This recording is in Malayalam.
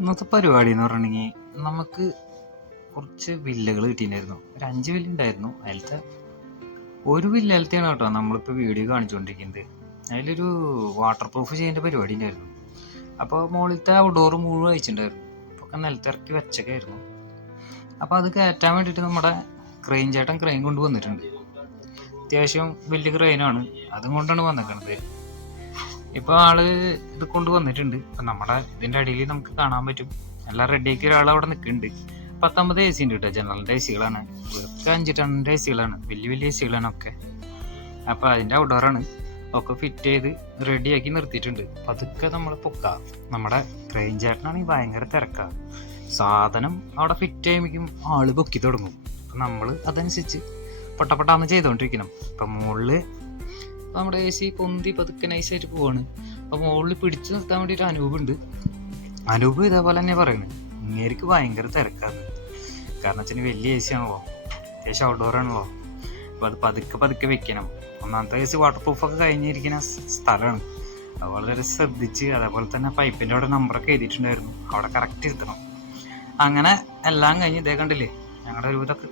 ഇന്നത്തെ പരിപാടി എന്ന് പറഞ്ഞിട്ടുണ്ടെങ്കിൽ നമുക്ക് കുറച്ച് വില്ലകൾ കിട്ടിയിട്ടുണ്ടായിരുന്നു. ഒരു 5 വില്ല ഉണ്ടായിരുന്നു. അതിലത്തെ ഒരു വില്ലയിലത്തെയാണ് കേട്ടോ നമ്മളിപ്പോൾ വീഡിയോ കാണിച്ചുകൊണ്ടിരിക്കുന്നത്. അതിലൊരു വാട്ടർ പ്രൂഫ് ചെയ്യേണ്ട പരിപാടി ഉണ്ടായിരുന്നു. അപ്പോൾ മുകളിലത്തെ ഔട്ട്ഡോർ മുഴുവൻ അയച്ചിട്ടുണ്ടായിരുന്നു. അപ്പോൾ നിലത്തിറക്കി വെച്ചൊക്കെയായിരുന്നു. അപ്പോൾ അത് കയറ്റാൻ വേണ്ടിയിട്ട് നമ്മുടെ ക്രെയിൻ ചേട്ടൻ ക്രെയിൻ കൊണ്ട് വന്നിട്ടുണ്ട്. അത്യാവശ്യം വലിയ ക്രെയിനാണ്, അതും കൊണ്ടാണ് വന്നിരിക്കുന്നത്. ഇപ്പോൾ ആള് ഇത് കൊണ്ട് വന്നിട്ടുണ്ട്. ഇപ്പം നമ്മുടെ ഇതിൻ്റെ അടിയിൽ നമുക്ക് കാണാൻ പറ്റും, എല്ലാം റെഡിയാക്കി ഒരാൾ അവിടെ നിൽക്കുന്നുണ്ട്. 19 AC ഉണ്ട് കേട്ടോ. ജനറലിൻ്റെ AC കളാണ്, 5 ടണ്ണിൻ്റെ AC കളാണ്, വലിയ വലിയ AC കളാണ് ഒക്കെ. അപ്പോൾ അതിൻ്റെ ഔട്ട്ഡോറാണ് ഒക്കെ ഫിറ്റ് ചെയ്ത് റെഡിയാക്കി നിർത്തിയിട്ടുണ്ട്. അപ്പം അതൊക്കെ നമ്മൾ പൊക്കാം. നമ്മുടെ ക്രെയിൻ ചേട്ടനാണെങ്കിൽ ഭയങ്കര തിരക്കാണ്. സാധനം അവിടെ ഫിറ്റ് ചെയ്യുമ്പോഴേക്കും ആള് പൊക്കി തുടങ്ങും. അപ്പം നമ്മൾ അതനുസരിച്ച് പൊട്ടപ്പൊട്ടാന്ന് ചെയ്തുകൊണ്ടിരിക്കണം. ഇപ്പം മുകളിൽ നമ്മുടെ AC പൊന്തി പതുക്കെ നൈസായിട്ട് പോവാണ്. അപ്പോൾ മുകളിൽ പിടിച്ചു നിർത്താൻ വേണ്ടിയിട്ട് അനൂപുണ്ട്. അനൂപ് ഇതേപോലെ തന്നെ പറയുന്നത്, ഇങ്ങേർക്ക് ഭയങ്കര തിരക്കാണ്. കാരണം വെച്ചാൽ വലിയ AC ആണല്ലോ, അത്യാവശ്യം ഔട്ട്ഡോർ ആണല്ലോ. അപ്പോൾ അത് പതുക്കെ പതുക്കെ വെക്കണം. ഒന്നാമത്തെ AC വാട്ടർ പ്രൂഫൊക്കെ കഴിഞ്ഞിരിക്കുന്ന സ്ഥലമാണ്. അത് വളരെ ശ്രദ്ധിച്ച്, അതേപോലെ തന്നെ പൈപ്പിൻ്റെ അവിടെ നമ്പറൊക്കെ എഴുതിയിട്ടുണ്ടായിരുന്നു, അവിടെ കറക്റ്റ് ഇരുത്തണം. അങ്ങനെ എല്ലാം കഴിഞ്ഞ് ഇതേ കണ്ടില്ലേ ഞങ്ങളുടെ ഒരു ഇതൊക്കെ